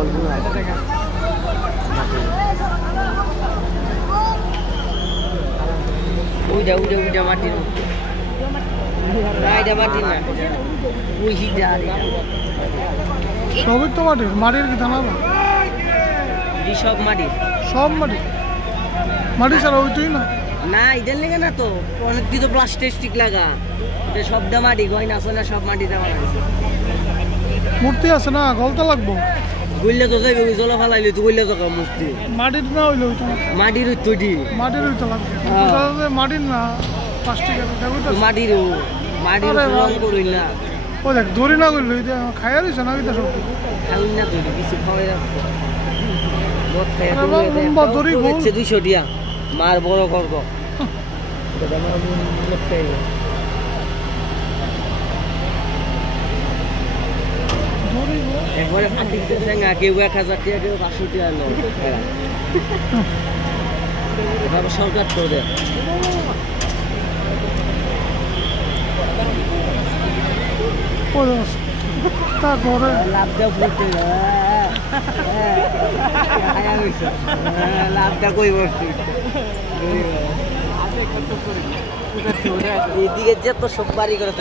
বলগুলো উইটা উইটা উইটা মাটির না এটা মাটির না ওই হিটা সবই তো মাটির মাটির কি দানা সব মাটির সব মাটি মাটি ছাড়া ওইটাই না না ইদের লেগে না তো অনেক কিছু প্লাস্টিক লাগা এটা সবটা মাটি গয়না আছে না সব মাটি দেওয়া মূর্তি আছে না গলতা লাগবো গুললে তো যাইবে ওই জলা ফালাইলে তো গুললে তো মূর্তি মাটির না হইলে ওইটা মাটির তৈরি মাটির ওইটা লাগবে মাটির না প্লাস্টিকের মাটির মাটির রং করুন না ও দেখ দড়ি না করলে ওইটা খাইয়া দিছে না ওইটা সব খাউন না তৈরি কিছু খাওয়াই রাখছো দড়ি হচ্ছে 200 টিয়া মার বড় করব একবারে ফাটিতেছে না কেউ 1000 টাকা কেউ 500 টাকা নেয় এভাবে সরকার করে তারপরে লাভটা ফুটে লাভটা কই বসছি এইদিকে যে তো সব বাড়ি করে